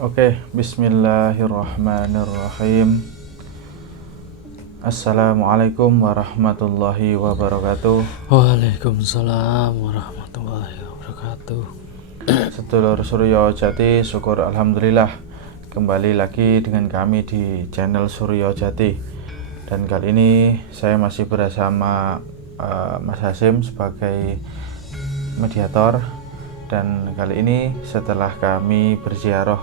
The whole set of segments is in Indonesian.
Oke, bismillahirrahmanirrahim. Assalamualaikum warahmatullahi wabarakatuh. Waalaikumsalam warahmatullahi wabarakatuh. Sedulur Suryo Jati, syukur alhamdulillah kembali lagi dengan kami di channel Suryo Jati. Dan kali ini saya masih bersama Mas Hasim sebagai mediator. Dan kali ini setelah kami berziarah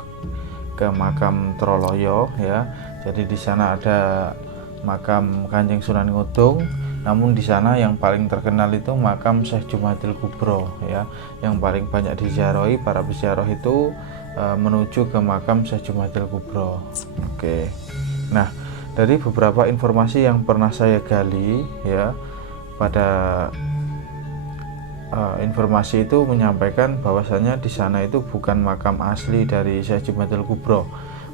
ke makam Troloyo ya. Jadi di sana ada makam Kanjeng Sunan Ngudung. Namun di sana yang paling terkenal itu makam Syekh Jumadil Kubro ya. Yang paling banyak diziarahi para peziarah itu menuju ke makam Syekh Jumadil Kubro. Oke. Nah, dari beberapa informasi yang pernah saya gali ya, pada informasi itu menyampaikan bahwasanya di sana itu bukan makam asli dari Syekh Jumadil Kubro,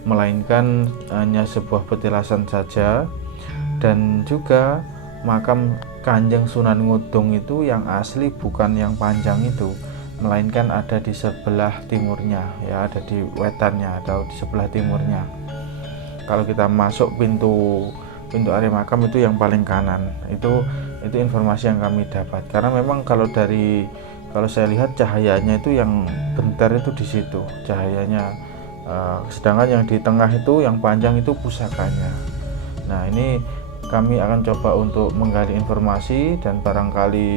melainkan hanya sebuah petilasan saja. Dan juga makam Kanjeng Sunan Ngudung itu yang asli bukan yang panjang itu, melainkan ada di sebelah timurnya ya, ada di wetannya atau di sebelah timurnya. Kalau kita masuk pintu area makam itu yang paling kanan. Itu informasi yang kami dapat. Karena memang kalau saya lihat cahayanya itu yang bentar itu di situ cahayanya, sedangkan yang di tengah itu yang panjang itu pusakanya. Nah, ini kami akan coba untuk menggali informasi, dan barangkali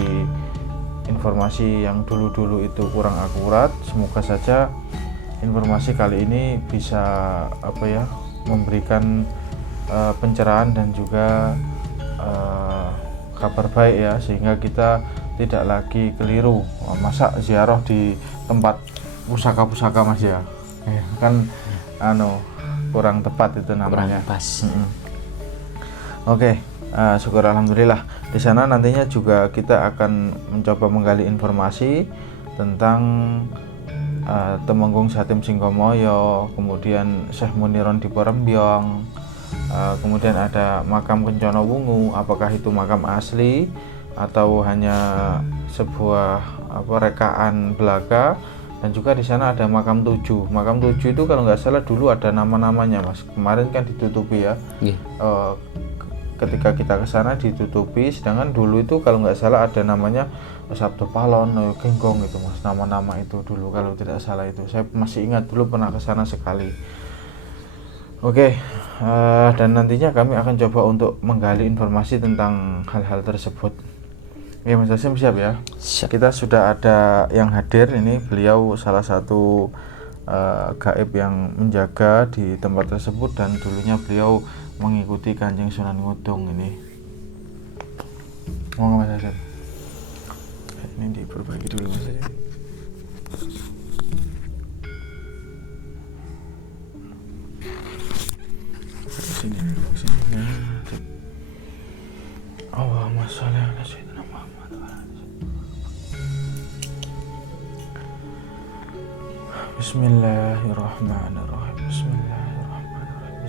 informasi yang dulu-dulu itu kurang akurat. Semoga saja informasi kali ini bisa memberikan pencerahan dan juga kabar baik ya, sehingga kita tidak lagi keliru. Masa ziarah di tempat pusaka-pusaka Mas ya, kan kurang tepat itu namanya, kurang pas. Oke, syukur alhamdulillah. Di sana nantinya juga kita akan mencoba menggali informasi tentang Temenggung Satim Singgomoyo, kemudian Syekh Muniron di Porembyong, kemudian ada makam Kencono Wungu. Apakah itu makam asli atau hanya sebuah rekaan belaka? Dan juga di sana ada makam 7. Makam 7 itu kalau nggak salah dulu ada nama-namanya Mas. Kemarin kan ditutupi ya. Ketika kita ke sana ditutupi, sedangkan dulu itu kalau nggak salah ada namanya Sabdo Palon, Genggong itu Mas, nama-nama itu dulu kalau tidak salah. Itu saya masih ingat dulu pernah ke sana sekali. Oke, dan nantinya kami akan coba untuk menggali informasi tentang hal-hal tersebut. Ya Mas Hasim, siap ya? Siap. Kita sudah ada yang hadir, ini beliau salah satu gaib yang menjaga di tempat tersebut, dan dulunya beliau mengikuti Kanjeng Sunan Ngudung ini. Mau Mas Hasim? Ini diperbaiki dulu Mas Hasim. Sini. Allahumma sholli ala sayyidina Muhammad. Bismillahirrahmanirrahim. Bismillahirrahmanirrahim.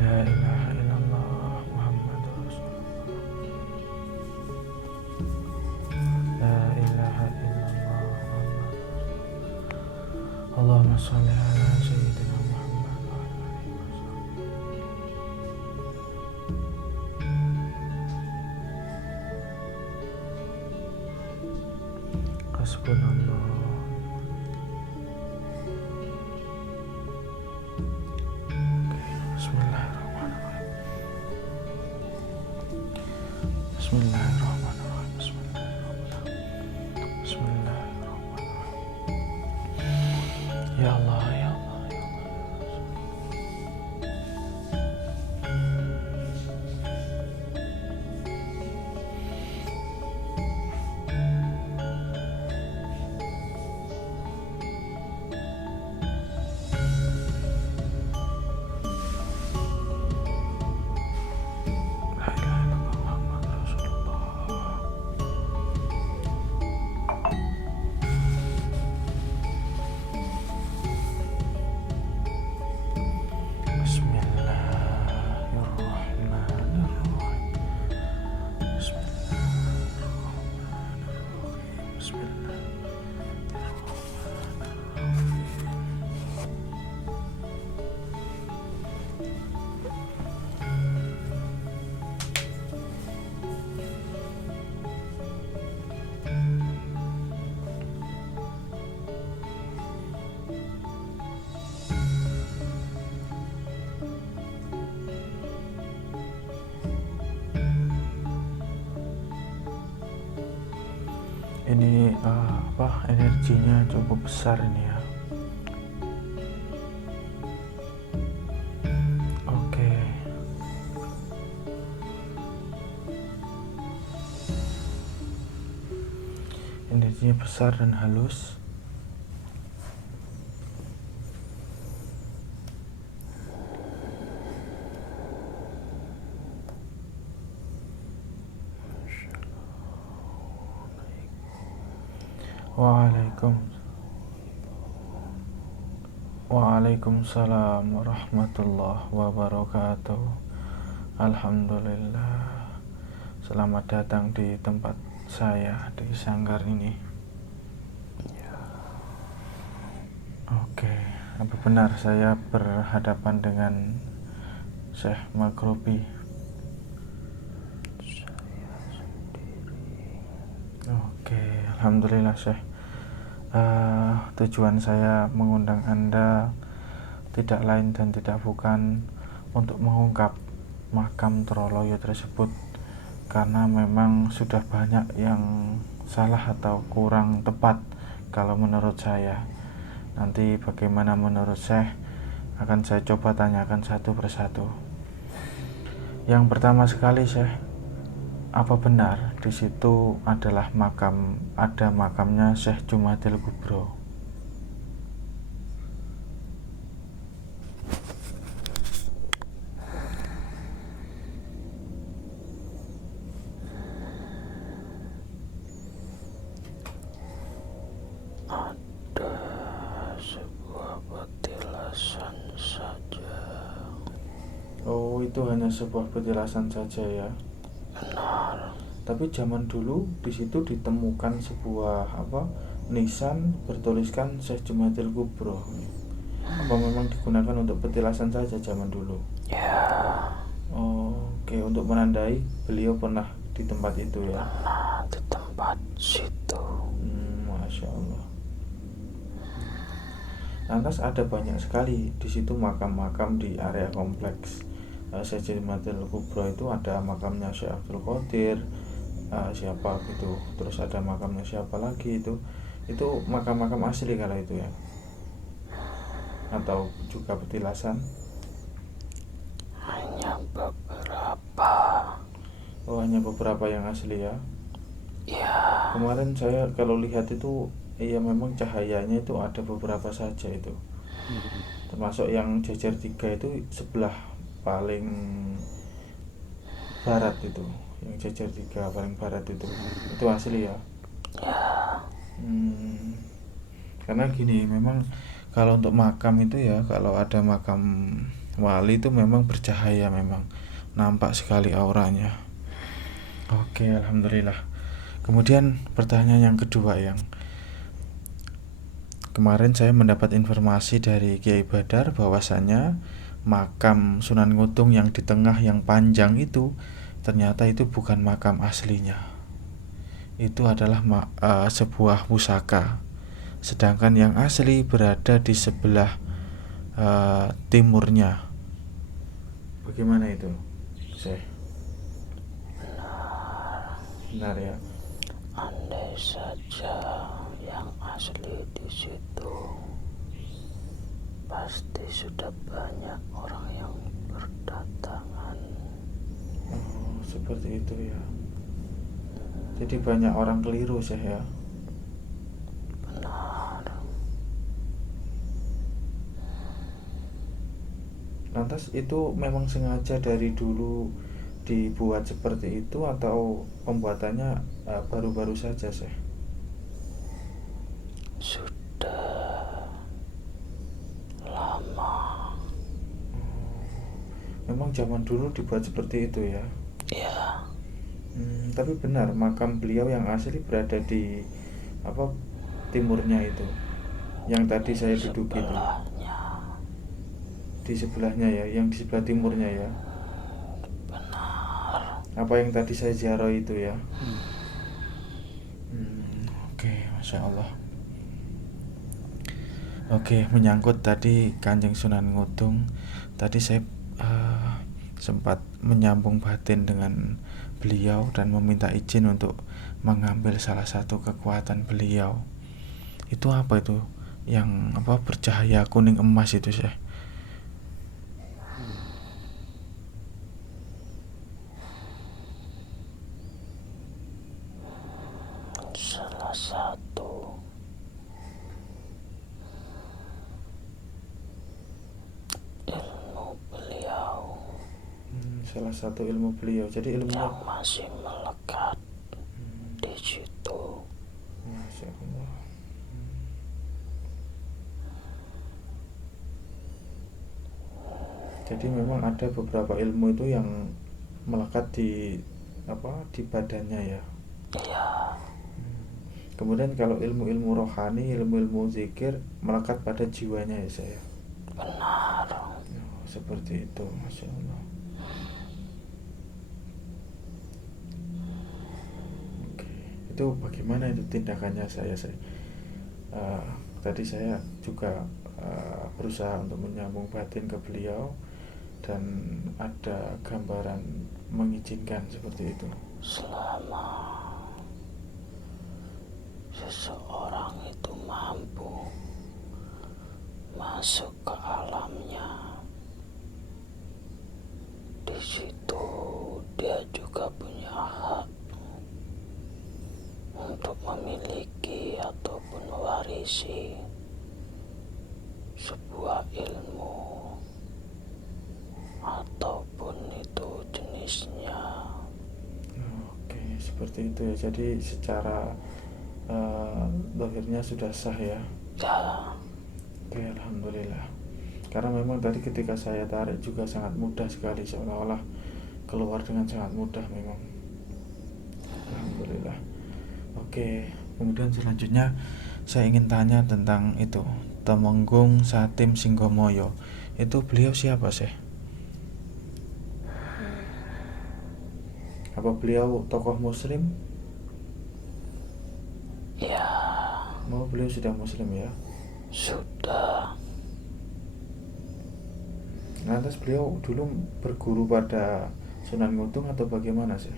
La ilaha illallah Muhammadur Rasulullah. La ilaha illallah Muhammadur Rasulullah. Allahumma sholli ala sayyidina Muhammad wa ala alihi wasallam. Hasbunallah. Bismillahirrahmanirrahim. Ya Allah, ya Allah, ya Allah. La ilaha illallah Muhammadur Rasulullah. Bismillahirrahmanirrahim. Ini energinya cukup besar ini ya. Oke. Energinya besar dan halus. Waalaikumsalam warahmatullahi wabarakatuh. Alhamdulillah. Selamat datang di tempat saya di sanggar ini. Oke, apa benar saya berhadapan dengan Syekh Maghrobi? Oke, alhamdulillah Syekh. Tujuan saya mengundang Anda tidak lain dan tidak bukan untuk mengungkap makam Troloyo tersebut, karena memang sudah banyak yang salah atau kurang tepat kalau menurut saya. Nanti bagaimana menurut Syekh akan saya coba tanyakan satu persatu. Yang pertama sekali Syekh, apa benar di situ adalah makamnya Syekh Jumadil Kubro? Ada sebuah petilasan saja. Oh, itu hanya sebuah petilasan saja ya. Benar. Tapi zaman dulu di situ ditemukan sebuah nisan bertuliskan Syekh Jumadil Kubro. Apa memang digunakan untuk petilasan saja zaman dulu? Ya. Oke, untuk menandai beliau pernah di tempat itu ya. Pernah di tempat situ. Masya Allah. Lantas ada banyak sekali di situ makam-makam di area kompleks Syekh Jumadil Kubro itu. Ada makamnya Syekh Abdul Qadir, siapa gitu, terus ada makamnya siapa lagi itu makam-makam asli kalau itu ya, atau juga petilasan? Hanya beberapa. Oh, hanya beberapa yang asli ya. Ya. Kemarin saya kalau lihat itu ya memang cahayanya itu ada beberapa saja itu, termasuk yang jejer 3 itu sebelah paling barat itu, yang jejer 3 paling barat itu asli ya. Karena gini, memang kalau untuk makam itu ya, kalau ada makam wali itu memang bercahaya, memang nampak sekali auranya. Oke, alhamdulillah. Kemudian pertanyaan yang kedua, yang kemarin saya mendapat informasi dari Kiai Badar bahwasanya makam Sunan Ngutung yang di tengah yang panjang itu ternyata itu bukan makam aslinya. Itu adalah sebuah pusaka. Sedangkan yang asli berada di sebelah timurnya. Bagaimana itu, Syekh? Benar ya. Andai saja yang asli di situ, pasti sudah banyak orang yang berdatangan. Oh, seperti itu ya. Jadi banyak orang keliru, Syekh ya. Benar. Lantas itu memang sengaja dari dulu dibuat seperti itu atau pembuatannya baru-baru saja, Syekh? Sudah lama. Memang zaman dulu dibuat seperti itu ya. Ya. Tapi benar makam beliau yang asli berada di timurnya itu, yang tadi saya duduk itu. Di sebelahnya ya, yang di sebelah timurnya ya. Benar. Apa yang tadi saya ziarah itu ya. Oke, Masya Allah. Oke, menyangkut tadi Kanjeng Sunan Ngutung, tadi saya sempat menyambung batin dengan beliau dan meminta izin untuk mengambil salah satu kekuatan beliau. Itu apa itu? Yang bercahaya kuning emas itu, Syekh? Salah satu ilmu beliau Salah satu ilmu beliau. Jadi ilmunya yang masih melekat di situ. Masya Allah. Jadi memang ada beberapa ilmu itu yang melekat di badannya ya. Iya, Kemudian kalau ilmu-ilmu rohani, ilmu-ilmu zikir melekat pada jiwanya ya saya. benar. Seperti itu, Masya Allah. Oke, itu bagaimana itu tindakannya saya? Tadi saya juga berusaha untuk menyambung batin ke beliau dan ada gambaran mengizinkan seperti itu. Selama seseorang itu mampu masuk ke alamnya, di situ dia juga punya hak untuk memiliki ataupun mewarisi sebuah ilmu ataupun itu jenisnya. Oke, seperti itu ya. Jadi secara dohirnya sudah sah ya. Ya, Oke, alhamdulillah. Karena memang tadi ketika saya tarik juga sangat mudah sekali, seolah-olah keluar dengan sangat mudah memang. Alhamdulillah. Oke, kemudian selanjutnya saya ingin tanya tentang itu Temenggung Satim Singgomoyo. Itu beliau siapa sih? Apa beliau tokoh muslim? ya, Beliau sudah muslim ya. sudah. Lantas beliau dulu berguru pada Sunan Ngudung atau bagaimana sih?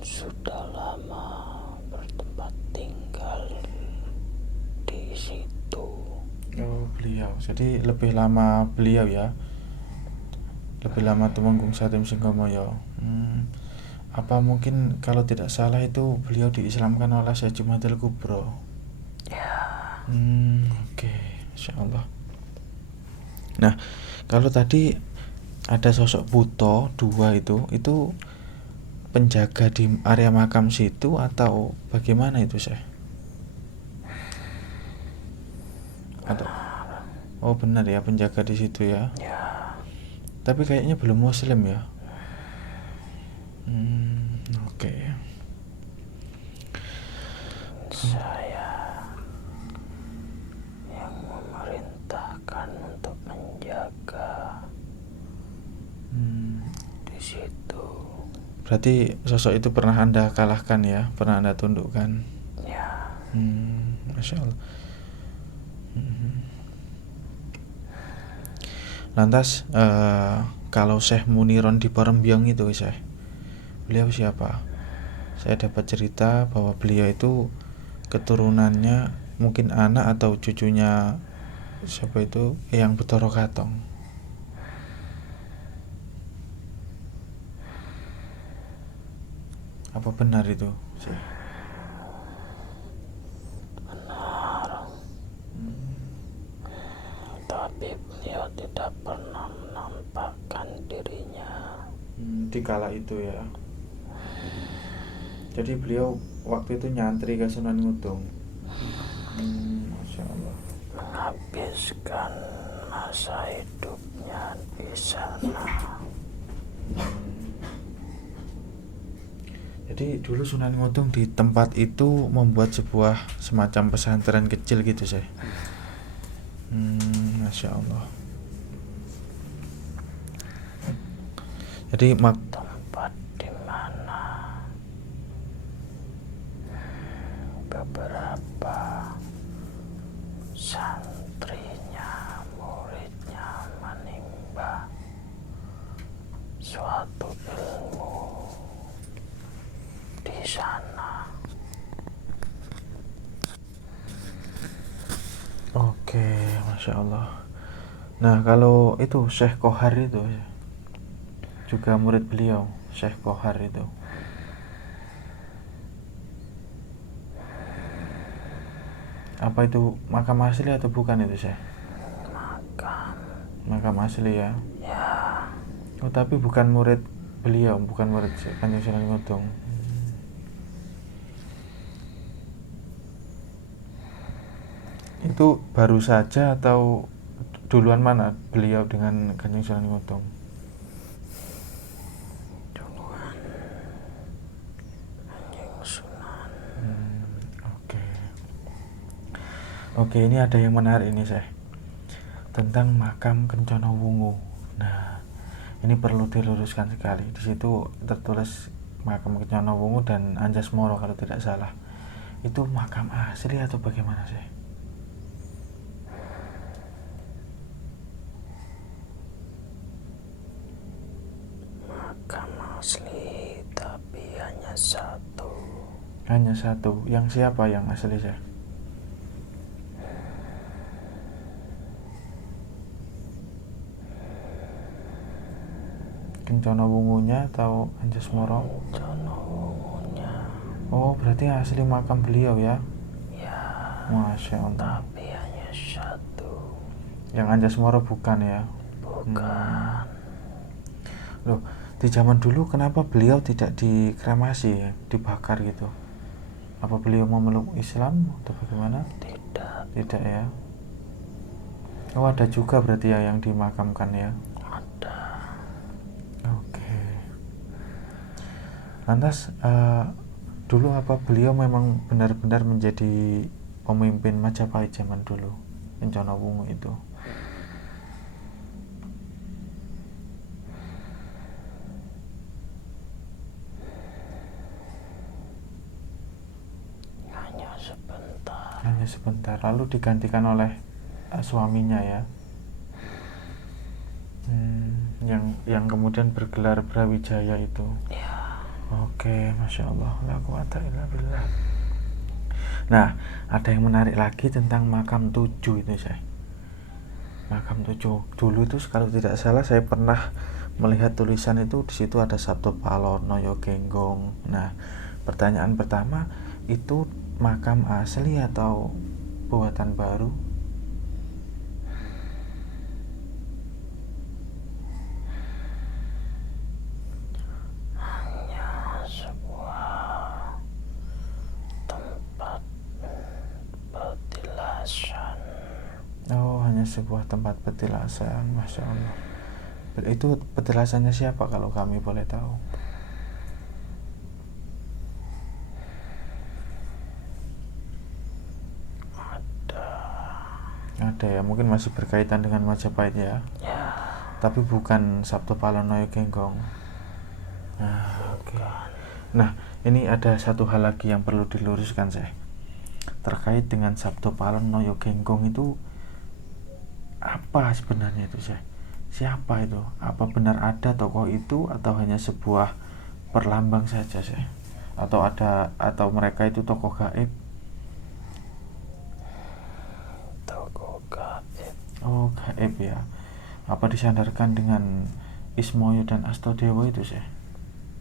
Sudah lama bertempat tinggal di situ. Oh, beliau. Jadi lebih lama beliau ya. Lebih lama Temenggung Satim Singgomoyo. Apa mungkin kalau tidak salah itu beliau diislamkan oleh Syekh Jumadil Kubro? Ya, Oke, insyaallah. Nah, kalau tadi ada sosok Buto dua itu penjaga di area makam situ atau bagaimana itu, Syekh? Atau oh benar ya, penjaga di situ ya. ya, Tapi kayaknya belum muslim ya. Oke. saya yang memerintahkan untuk menjaga di situ. Berarti sosok itu pernah Anda kalahkan ya, pernah Anda tundukkan. Ya, Masya Allah. Lantas kalau Syekh Muniron di Parembiong itu, Syekh, beliau siapa? Saya dapat cerita bahwa beliau itu keturunannya mungkin anak atau cucunya siapa itu yang Betoro Katong. Apa benar itu, Syekh? benar. Tapi beliau tidak pernah menampakkan dirinya. Di kala itu ya. Jadi beliau waktu itu nyantri ke Sunan Ngudung. Masya Allah. Menghabiskan masa hidupnya di sana. Jadi dulu Sunan Ngudung di tempat itu membuat sebuah semacam pesantren kecil gitu, Syekh. Masya Allah. Jadi tempat di mana beberapa santrinya, muridnya menimba suatu ilmu di sana. Oke, Masya Allah. Nah, kalau itu Syekh Kohar itu juga murid beliau, Syekh Kohar itu. Apa itu makam asli atau bukan itu, Syekh? Makam asli ya. Ya, Oh, tapi bukan murid beliau, bukan murid Kanjeng Sunan Kudus. Itu baru saja atau duluan mana beliau dengan Kanjeng Sunan Kudus? duluan Kanjeng Sunan. Oke. Oke, ini ada yang menarik ini, Syekh. Tentang makam Kencana Wungu. Nah, ini perlu diluruskan sekali. Di situ tertulis makam Kencana Wungu dan Anjasmara kalau tidak salah. Itu makam asli atau bagaimana, Syekh? Makam asli tapi hanya satu. Hanya satu. Yang siapa yang asli, Syekh? Kencana Wungunya atau Anjasmara? Kencana Wungunya. Oh, berarti asli makam beliau ya? Ya, Masya Allah. tapi hanya satu. Yang Anjasmara bukan ya? Bukan. Loh, di zaman dulu kenapa beliau tidak dikremasi ya? Dibakar gitu? Apa beliau memeluk Islam atau bagaimana? Tidak. Tidak ya? Oh, ada juga berarti ya yang dimakamkan ya? Ada. Oke. Lantas dulu apa beliau memang benar-benar menjadi pemimpin Majapahit zaman dulu, Kencana Wungu itu? Hanya sebentar. Hanya sebentar, lalu digantikan oleh suaminya ya? Yang kemudian bergelar Brawijaya itu. Ya, Oke, Masya Allah, la quwata illa billah. Nah, ada yang menarik lagi tentang makam 7 itu, saya. Makam 7 dulu itu kalau tidak salah saya pernah melihat tulisan itu, di situ ada Sabto Palono Genggong. Nah, pertanyaan pertama, itu makam asli atau buatan baru? hanya sebuah tempat petilasan. Oh, hanya sebuah tempat petilasan. Masya Allah. Itu petilasannya siapa kalau kami boleh tahu? Ada ya, mungkin masih berkaitan dengan Majapahit ya. Ya, Tapi bukan Sabto Palono Genggong. Nah, oke. Nah, ini ada satu hal lagi yang perlu diluruskan, saya. Terkait dengan Sabto Palono Genggong itu apa sebenarnya itu, saya? Siapa itu? Apa benar ada tokoh itu atau hanya sebuah perlambang saja, saya? Atau mereka itu tokoh gaib? tokoh gaib. Oh, gaib ya. Apa disandarkan dengan Ismoyo dan Astodewa itu, sih?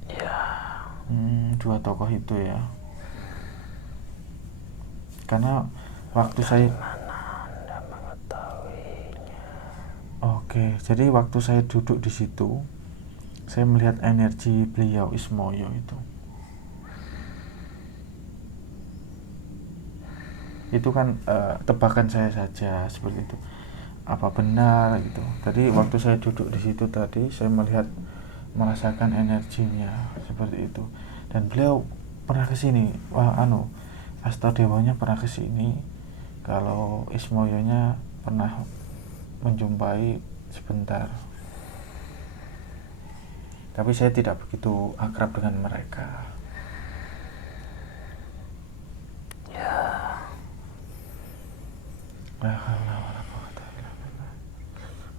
Ya, Dua tokoh itu ya. Karena waktu saya mana Anda mengetahuinya? Oke, jadi waktu saya duduk di situ, saya melihat energi beliau Ismoyo itu. Itu kan tebakan saya saja seperti itu. Apa benar gitu. Tadi waktu saya duduk di situ tadi, saya merasakan energinya seperti itu. Dan beliau pernah ke sini. Astadewanya pernah ke sini. Kalau Ismoyonya pernah menjumpai sebentar. tapi saya tidak begitu akrab dengan mereka.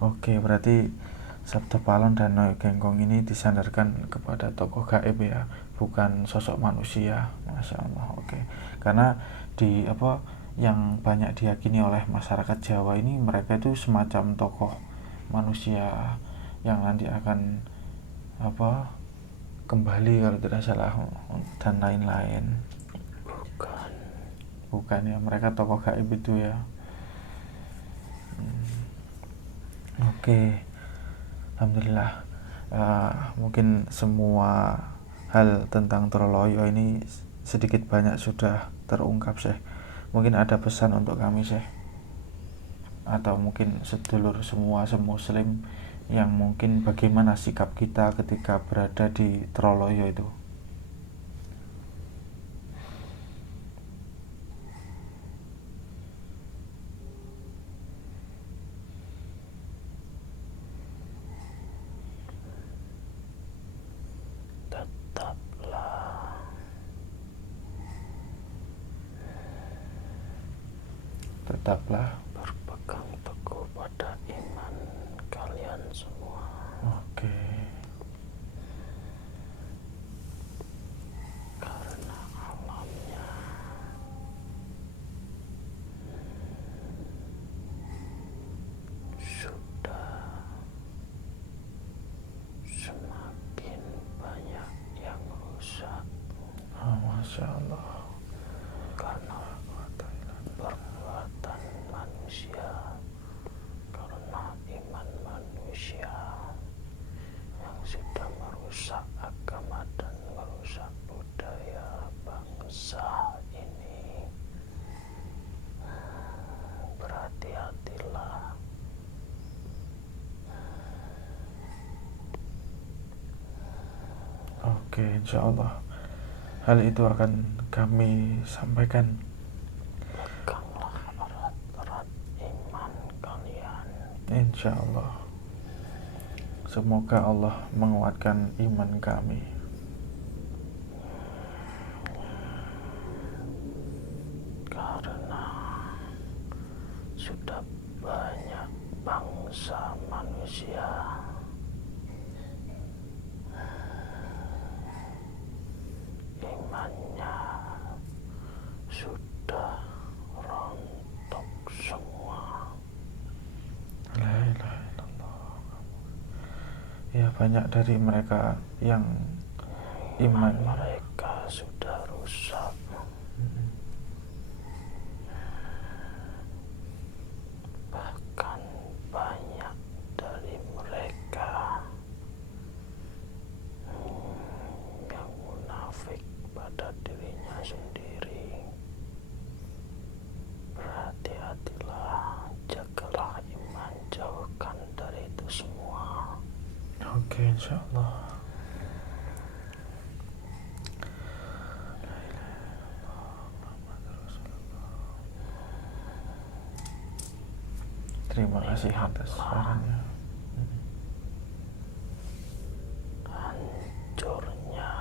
Oke, berarti Sabda Palon dan Noe Gengkong ini disandarkan kepada tokoh gaib ya, bukan sosok manusia. Masya Allah. Oke, karena di yang banyak diyakini oleh masyarakat Jawa ini, mereka itu semacam tokoh manusia yang nanti akan kembali kalau tidak salah, dan lain-lain. Bukan ya, mereka tokoh gaib itu ya. Oke, alhamdulillah. Mungkin semua hal tentang Troloyo ini sedikit banyak sudah terungkap, Syekh. Mungkin ada pesan untuk kami, Syekh, atau mungkin sedulur semua semuslim yang mungkin bagaimana sikap kita ketika berada di Troloyo itu. Tetaplah berpegang teguh pada iman kalian semua. Oke. Karena alamnya sudah semakin banyak yang rusak. Masya Allah. Karena perbuatan manusia, karena iman manusia yang sudah merusak agama dan merusak budaya bangsa ini. Berhati-hatilah. Oke, insya Allah hal itu akan kami sampaikan. Peganglah erat-erat iman kalian. Insya Allah. Semoga Allah menguatkan iman kami. Karena sudah banyak bangsa manusia imannya sudah rontok semua. La ilaha illallah. Ya, banyak dari mereka yang iman mereka sudah rusak. Bahkan banyak dari mereka yang munafik pada dirinya sendiri. Berhati-hatilah, jagalah iman, jauhkan dari itu semua. Oke, insya Allah. Terima kasih atas sarannya. Hancurnya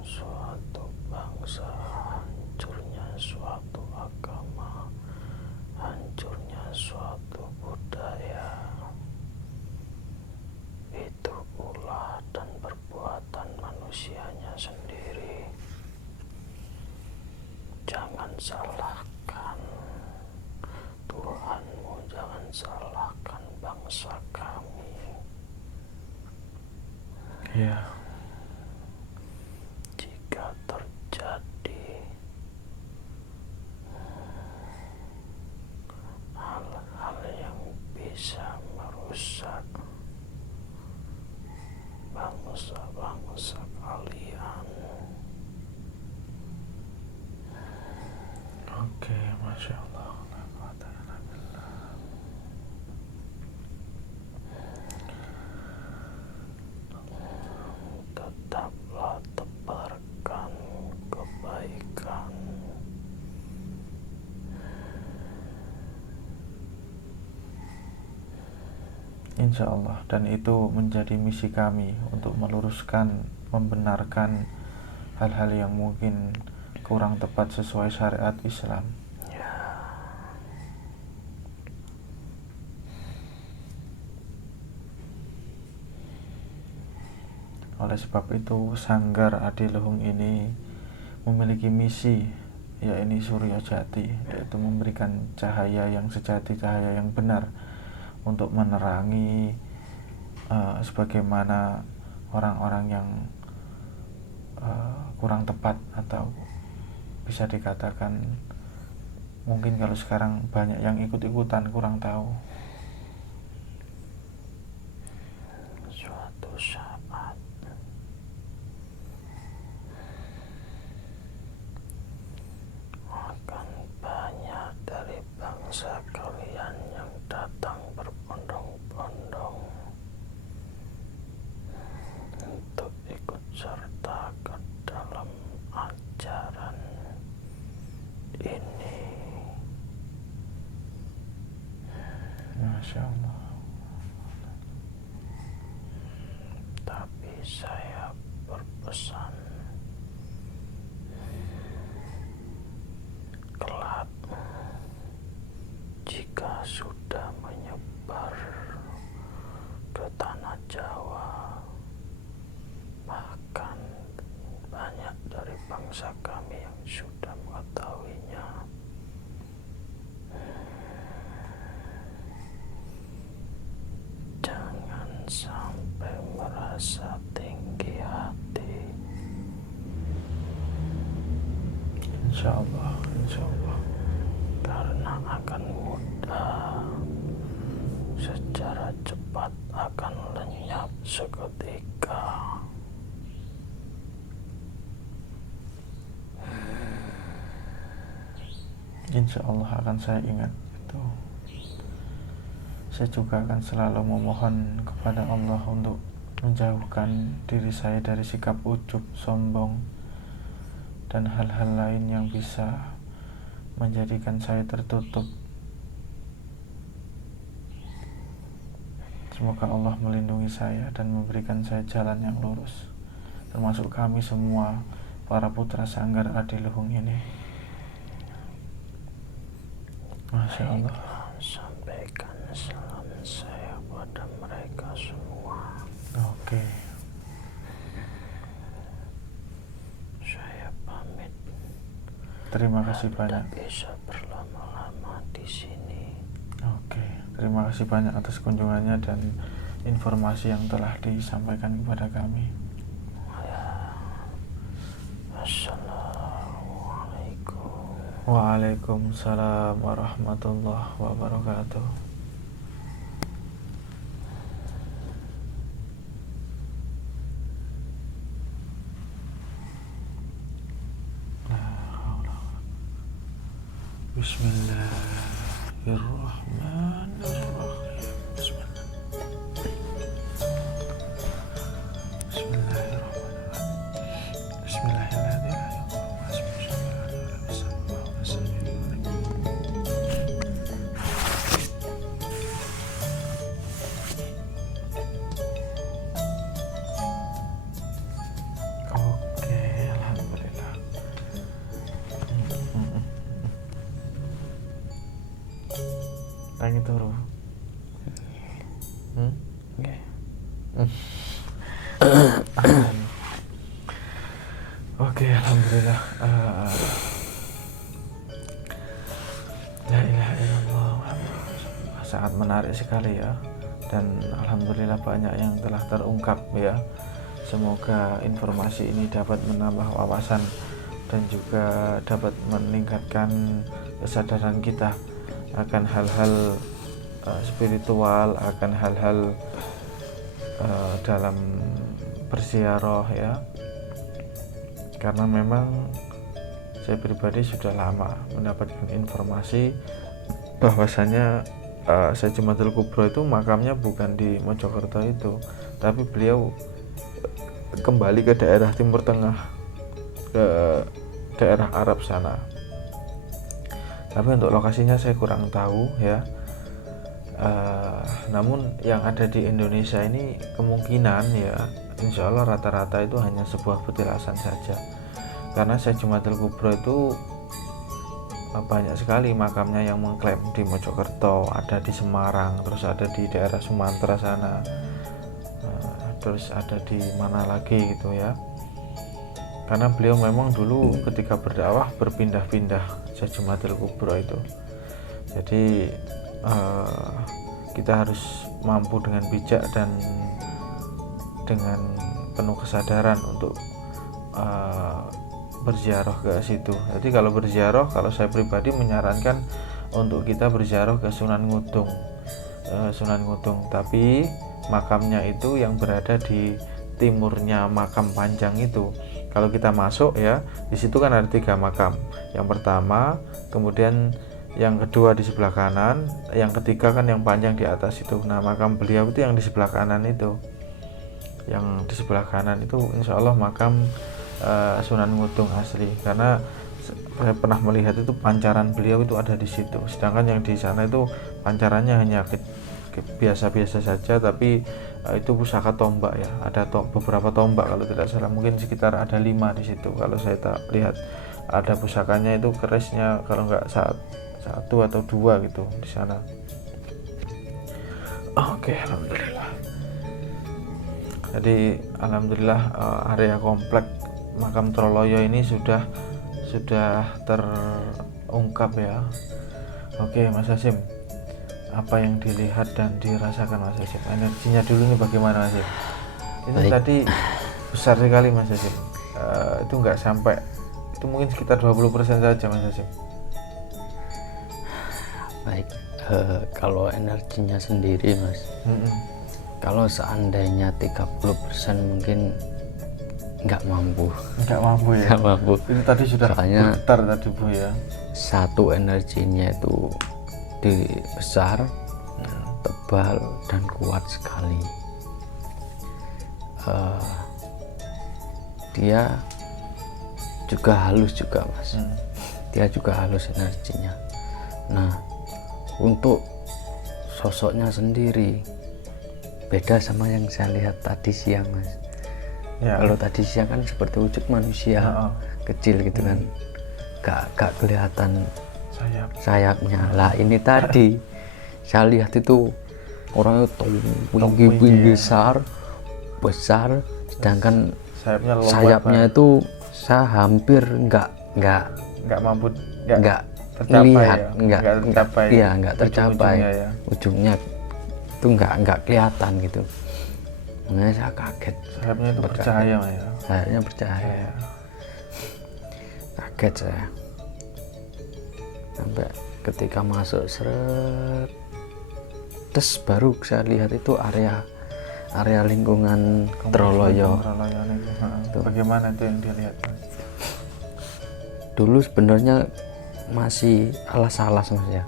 suatu bangsa, hancurnya suatu agama, hancurnya suatu budaya, itu ulah dan perbuatan manusianya sendiri. Jangan salahkan Tuhanmu, jangan salahkan bangsa kami. Ya. Jika terjadi hal-hal yang bisa merusak bangsa-bangsa kalian, Oke, Masya Allah. tetaplah tebarkan kebaikan. Insya Allah, dan itu menjadi misi kami untuk meluruskan, membenarkan hal-hal yang mungkin kurang tepat sesuai syariat Islam. Oleh sebab itu, Sanggar Adiluhung ini memiliki misi, yaitu Surya Jati, yaitu memberikan cahaya yang sejati, cahaya yang benar untuk menerangi sebagaimana orang-orang yang kurang tepat, atau bisa dikatakan mungkin kalau sekarang banyak yang ikut-ikutan, kurang tahu. Suatu saat akan banyak dari bangsa kalian yang datang berbondong-bondong untuk ikut serta ke dalam ajaran ini. Masya Allah. Tapi saya berpesan, kelak jika sudah menyebar ke tanah Jawa, bahkan banyak dari bangsa kami yang sudah mengetahuinya, jangan sampai merasa tinggi hati. Insya Allah, insya Allah. Karena akan mudah, secara cepat akan lenyap seketika. Insya Allah akan saya ingat itu. Saya juga akan selalu memohon kepada Allah untuk menjauhkan diri saya dari sikap ujub, sombong, dan hal-hal lain yang bisa menjadikan saya tertutup. Semoga Allah melindungi saya dan memberikan saya jalan yang lurus, termasuk kami semua para putra Sanggar Adiluhung ini. Masya Allah. Sampaikan salam saya pada mereka semua. Oke. Saya pamit. Terima kasih banyak. Tidak bisa berlama-lama di sini. Oke. Terima kasih banyak atas kunjungannya dan informasi yang telah disampaikan kepada kami. Assalamualaikum. Waalaikumsalam warahmatullahi wabarakatuh. Bismillahirrahmanirrahim. Oke, alhamdulillah. Tangi turu. Nggih. Oke, alhamdulillah. La ilaha illallah. Sangat menarik sekali ya, dan alhamdulillah banyak yang telah terungkap ya. Semoga informasi ini dapat menambah wawasan dan juga dapat meningkatkan kesadaran kita akan hal-hal spiritual, akan hal-hal dalam berziarah ya. Karena memang saya pribadi sudah lama mendapatkan informasi bahwasanya Syekh Jumadil Kubro itu makamnya bukan di Mojokerto itu, tapi beliau kembali ke daerah Timur Tengah, ke daerah Arab sana. Tapi untuk lokasinya saya kurang tahu ya. Namun yang ada di Indonesia ini kemungkinan ya insya Allah rata-rata itu hanya sebuah petilasan saja, karena Syekh Jumadil Kubro itu banyak sekali makamnya yang mengklaim di Mojokerto, ada di Semarang, terus ada di daerah Sumatera sana, terus ada di mana lagi gitu ya. Karena beliau memang dulu ketika berdakwah berpindah-pindah Syekh Jumadil Kubro itu. Jadi kita harus mampu dengan bijak dan dengan penuh kesadaran untuk berziarah ke situ. Jadi kalau berziarah, kalau saya pribadi menyarankan untuk kita berziarah ke Sunan Ngudung, tapi makamnya itu yang berada di timurnya makam panjang itu. Kalau kita masuk ya, di situ kan ada 3 makam. Yang pertama, kemudian yang kedua di sebelah kanan, yang ketiga kan yang panjang di atas itu. Nah, makam beliau itu yang di sebelah kanan itu. Yang di sebelah kanan itu insya Allah makam Sunan Ngudung asli, karena saya pernah melihat itu pancaran beliau itu ada di situ. Sedangkan yang di sana itu pancarannya hanya biasa-biasa saja, tapi itu pusaka tombak ya. Ada beberapa tombak kalau tidak salah, mungkin sekitar ada 5 di situ. Kalau saya tak lihat ada pusakanya itu kerisnya kalau nggak 1 atau 2 gitu di sana. Oke, alhamdulillah. Jadi alhamdulillah area komplek makam Troloyo ini sudah terungkap ya. Oke Mas Hasyim, apa yang dilihat dan dirasakan Mas Hasyim? Energinya dulu ini bagaimana Mas Hasyim? Ini Baik. tadi besar sekali Mas Hasyim. Itu nggak sampai, itu mungkin sekitar 20% saja Mas Hasyim. Baik, kalau energinya sendiri Mas, kalau seandainya 30% mungkin nggak mampu ya. Nggak mampu. Itu tadi sudah Soalnya bergetar tadi Bu ya. satu energinya itu besar, tebal dan kuat sekali. Dia juga halus juga Mas. Dia juga halus energinya. Nah, untuk sosoknya sendiri beda sama yang saya lihat tadi siang Mas. Ya. Kalau tadi siang kan seperti wujud manusia kecil gitu kan, gak kelihatan sayapnya. Lah ini tadi saya lihat itu orangnya tinggi besar, sedangkan sayapnya itu saya hampir nggak mampu melihat, ya? nggak tercapai ya. ujungnya itu nggak kelihatan gitu. Makanya saya kaget. Sayapnya itu bercahaya ya. Sayapnya bercahaya. Ya. Kaget saya. Sampai ketika masuk seret, terus baru saya lihat itu area lingkungan Troloyo. Bagaimana itu yang dilihat Mas? Dulu sebenarnya masih alas-alas Mas ya.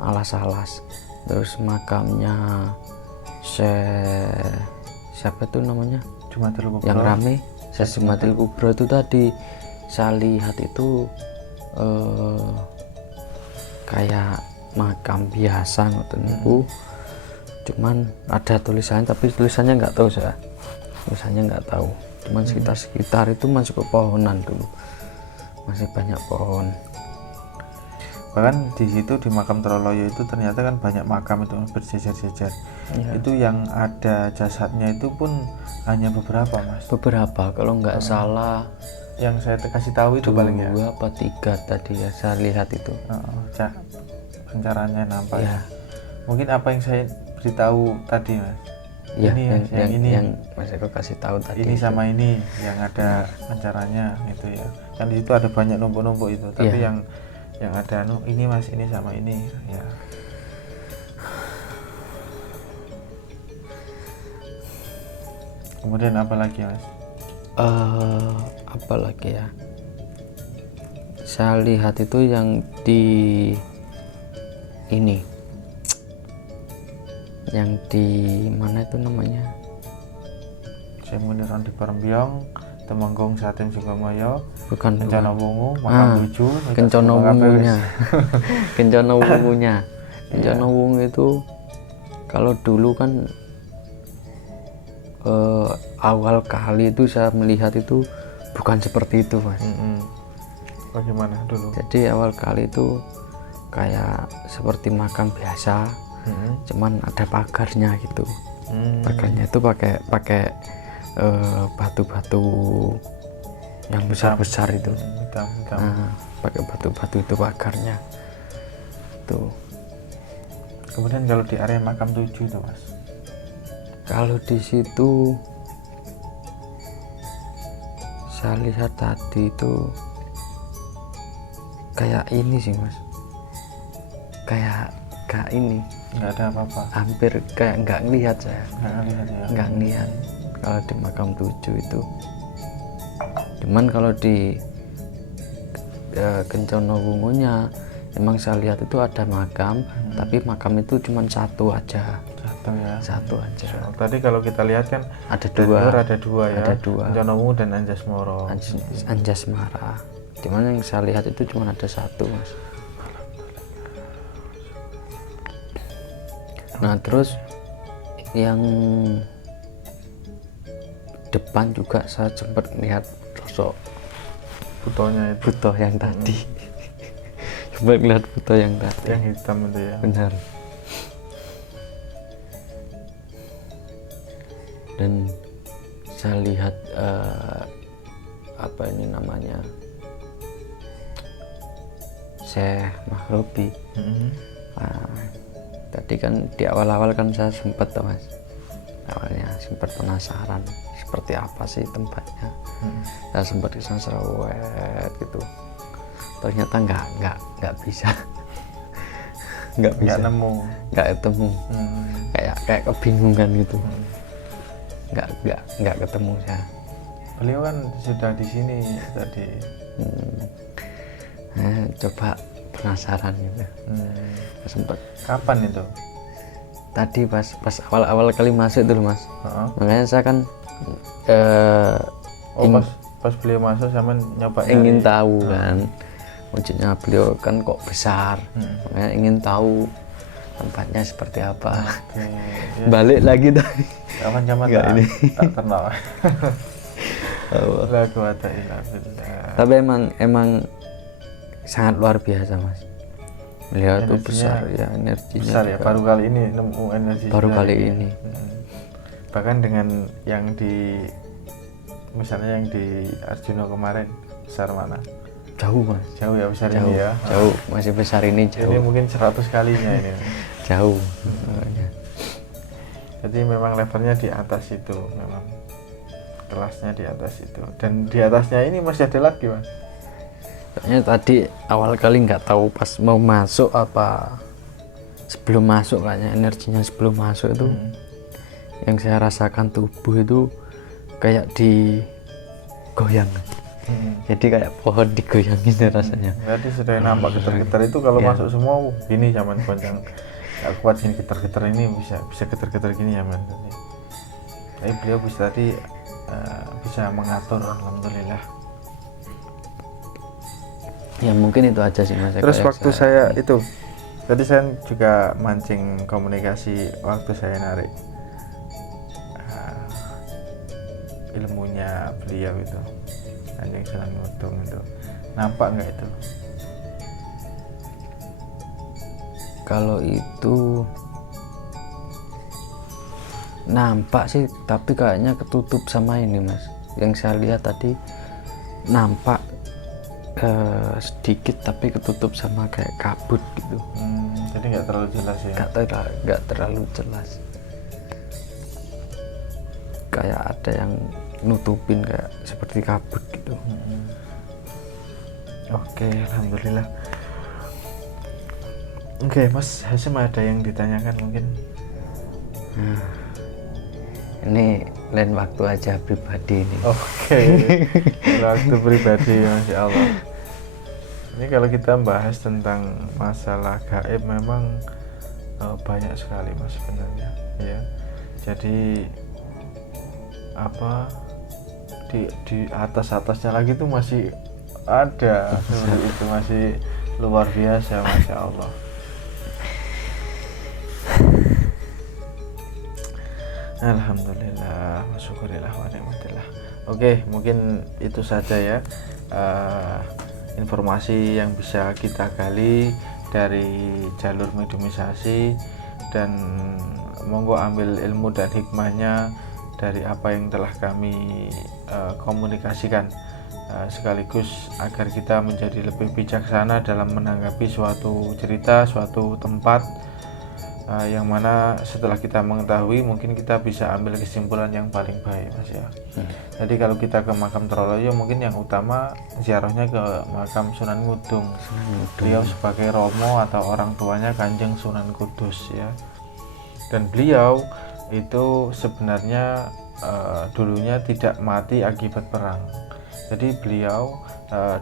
Alas-alas. Terus makamnya siapa tuh namanya? Jumadil Kubro. Yang rame, Syekh Jumadil Kubro itu tadi saya lihat itu kayak makam biasa ngoten niku. Cuman ada tulisannya, tapi tulisannya nggak tahu saya. Tulisannya nggak tahu. Cuman sekitar itu masuk ke pohonan dulu. Masih banyak pohon. Bahkan di situ di makam Troloyo itu ternyata kan banyak makam itu berjejer-jejer. Ya. Itu yang ada jasadnya itu pun hanya beberapa Mas. Beberapa, kalau nggak salah. Yang saya kasih tahu itu paling ya. 2 apa 3 tadi ya saya lihat itu. Pencaranya nampak. Ya. Mungkin apa yang saya beritahu tadi Mas. Ya, ini yang Mas Eko kasih tahu tadi. Ini sama ini yang ada pencaranya gitu ya. Kan di situ ada banyak numpuk-numpuk itu, tapi yang ada ini Mas, ini sama ini ya. Kemudian apa lagi Mas? Apa lagi ya? Saya lihat itu yang di ini, yang di mana itu namanya? Saya Muniron di Parembiong, Temenggung Satim Sukamaya, bukan Kencana Wungu, Makam Tujuh, Kencana Wungunya. Kencana Wungunya. Kencana Wungu itu Kalau dulu kan awal kali itu saya melihat itu bukan seperti itu, Mas. Bagaimana dulu? Jadi awal kali itu kayak seperti makam biasa, cuman ada pagarnya gitu. Pagarnya itu pakai batu-batu yang besar-besar itu. Nah, pakai batu-batu itu pagarnya. Tuh. Kemudian kalau di area makam 7 itu, Mas? Kalau di situ saya lihat tadi itu kayak ini sih, Mas. Kayak ini. Nggak ada apa-apa. Hampir kayak nggak ngelihat saya. Nggak ngelihat kalau di makam 7 itu. Cuman kalau di Kencono Wungunya emang saya lihat itu ada makam, tapi makam itu cuma satu aja. Satu aja. Tadi kalau kita lihat kan ada dua ya. Ada dua. Kencono Wungu dan Anjasmara. Anjasmara. Cuman yang saya lihat itu cuma ada satu, Mas. Nah, terus yang depan juga saya sempat lihat sosok butonya itu. Buto yang tadi. Sempat lihat buto yang tadi. Yang hitam itu ya. Benar. Dan saya lihat apa ini namanya, Syekh Mahrobi. Tadi kan di awal-awal kan saya sempat tuh, Mas, awalnya sempat penasaran seperti apa sih tempatnya. Saya sempat kesana serewet gitu, ternyata nggak bisa. nggak ketemu, kayak kebingungan gitu. nggak ketemu saya. Beliau kan sudah di sini tadi. Coba penasaran gitu. Sempat. Kapan itu? Tadi pas awal kali masuk dulu, Mas. Makanya saya kan pas beliau masuk sama nyoba ingin tahu kan wujudnya beliau kan kok besar. Makanya ingin tahu tempatnya seperti apa. Ya. Balik lagi tadi. Zaman tak kenal. Tapi emang sangat luar biasa, Mas. Beliau tuh besar ya, energinya besar ya. Baru kali ini nemu energi. Baru kali ini. Bahkan dengan yang di misalnya yang di Arjuna kemarin besar mana? Jauh, Mas. Jauh ya, besar ini ya. Jauh, masih besar ini jauh. Ini mungkin 100 kalinya ini. Jauh. Jadi memang levelnya di atas itu, memang kelasnya di atas itu. Dan di atasnya ini masih ada lagi, Mas. Kayaknya tadi awal kali nggak tahu pas mau masuk apa sebelum masuk, kayaknya energinya sebelum masuk itu yang saya rasakan tubuh itu kayak digoyang. Jadi kayak pohon digoyangin rasanya. Berarti sudah nampak getar-getar itu kalau masuk semua gini zaman panjang nggak kuat ini getar-getar ini bisa getar-getar gini ya, Man. Tapi beliau bisa tadi bisa mengatur, alhamdulillah. Ya mungkin itu aja sih, Mas. Terus waktu saya itu tadi saya juga mancing komunikasi waktu saya narik ilmunya beliau itu Kanjeng Sunan Ngudung itu, nampak nggak itu? Kalau itu nampak sih, tapi kayaknya ketutup sama ini, Mas. Yang saya lihat tadi nampak sedikit tapi ketutup sama kayak kabut gitu. Jadi nggak terlalu jelas ya? Nggak terlalu jelas. Kayak ada yang nutupin kayak seperti kabut gitu. Oke, alhamdulillah. Oke, Mas Hasyim ada yang ditanyakan mungkin? Ini lain waktu aja pribadi ini. Oke. Waktu pribadi, Masya Allah. Ini kalau kita bahas tentang masalah gaib memang banyak sekali, Mas, sebenarnya ya. Jadi apa di atasnya lagi tuh masih ada itu masih luar biasa, Masya Allah. Alhamdulillah, syukurillah wa ni'matillah. Oke, mungkin itu saja ya informasi yang bisa kita gali dari jalur mediumisasi, dan monggo ambil ilmu dan hikmahnya dari apa yang telah kami komunikasikan, sekaligus agar kita menjadi lebih bijaksana dalam menanggapi suatu cerita, suatu tempat, yang mana setelah kita mengetahui mungkin kita bisa ambil kesimpulan yang paling baik, Mas ya. Jadi kalau kita ke makam Troloyo mungkin yang utama ziarahnya ke makam Sunan Ngudung. Beliau sebagai romo atau orang tuanya Kanjeng Sunan Kudus ya. Dan beliau itu sebenarnya dulunya tidak mati akibat perang. Jadi beliau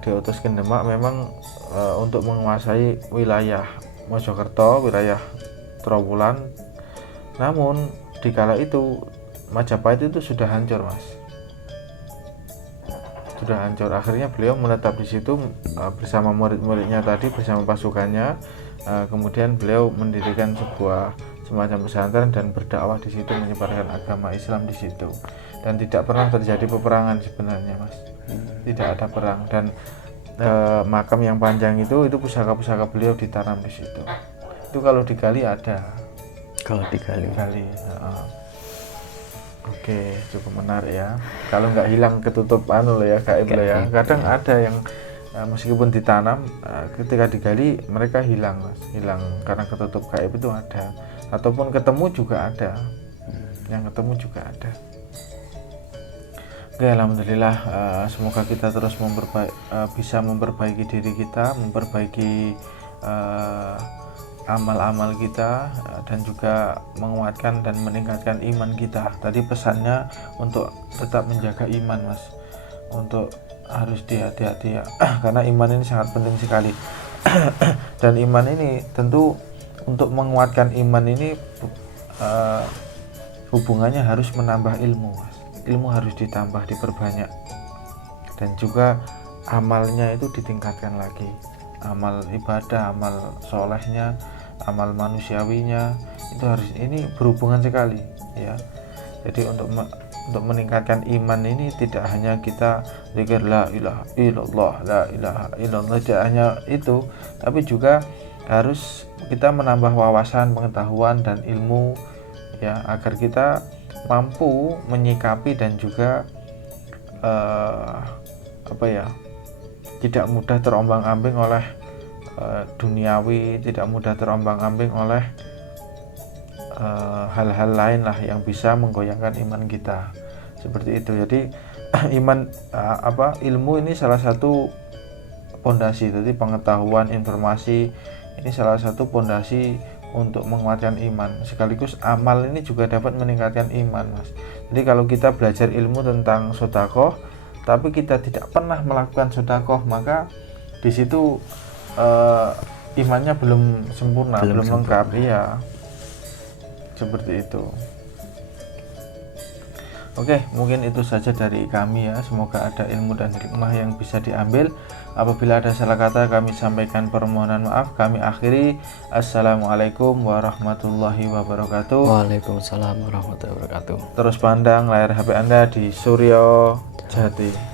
diutus ke Demak memang untuk menguasai wilayah Mojokerto, wilayah Trowulan. Namun dikala itu Majapahit itu sudah hancur, Mas. Sudah hancur. Akhirnya beliau menetap di situ bersama murid-muridnya tadi, bersama pasukannya. Kemudian beliau mendirikan sebuah semacam pesantren dan berdakwah di situ, menyebarkan agama Islam di situ. Dan tidak pernah terjadi peperangan sebenarnya, Mas. Tidak ada perang, dan makam yang panjang itu pusaka-pusaka beliau ditanam di situ. Itu kalau digali ada. Kalau digali. Oke, cukup menarik ya. Kalau nggak hilang ketutup ya, gaib ya. Kadang ada yang meskipun ditanam, ketika digali mereka hilang, Mas. Hilang karena ketutup gaib itu ada. Ataupun ketemu juga ada. Yang ketemu juga ada. Oke, alhamdulillah, semoga kita terus bisa memperbaiki diri kita, memperbaiki amal-amal kita, dan juga menguatkan dan meningkatkan iman kita. Tadi pesannya untuk tetap menjaga iman, Mas, untuk harus hati-hati ya, karena iman ini sangat penting sekali. Dan iman ini tentu untuk menguatkan iman ini hubungannya harus menambah ilmu, Mas. Ilmu harus ditambah, diperbanyak, dan juga amalnya itu ditingkatkan lagi. Amal ibadah, amal solehnya, amal manusiawinya itu harus, ini berhubungan sekali ya. Jadi untuk meningkatkan iman ini tidak hanya kita zikir la ilaha illallah, la ilaha illallah, tidak hanya itu, tapi juga harus kita menambah wawasan, pengetahuan dan ilmu ya, agar kita mampu menyikapi dan juga tidak mudah terombang-ambing oleh duniawi, tidak mudah terombang-ambing oleh hal-hal lain lah yang bisa menggoyangkan iman kita, seperti itu. Jadi ilmu ini salah satu pondasi. Jadi pengetahuan, informasi ini salah satu pondasi untuk menguatkan iman. Sekaligus amal ini juga dapat meningkatkan iman, Mas. Jadi kalau kita belajar ilmu tentang sedekah tapi kita tidak pernah melakukan sedekah, maka di situ imannya belum sempurna, belum lengkap. Iya, seperti itu. Oke, mungkin itu saja dari kami ya. Semoga ada ilmu dan hikmah yang bisa diambil. Apabila ada salah kata kami sampaikan permohonan maaf. Kami akhiri. Assalamualaikum warahmatullahi wabarakatuh. Waalaikumsalam warahmatullahi wabarakatuh. Terus pandang layar HP Anda di Suryo Jati.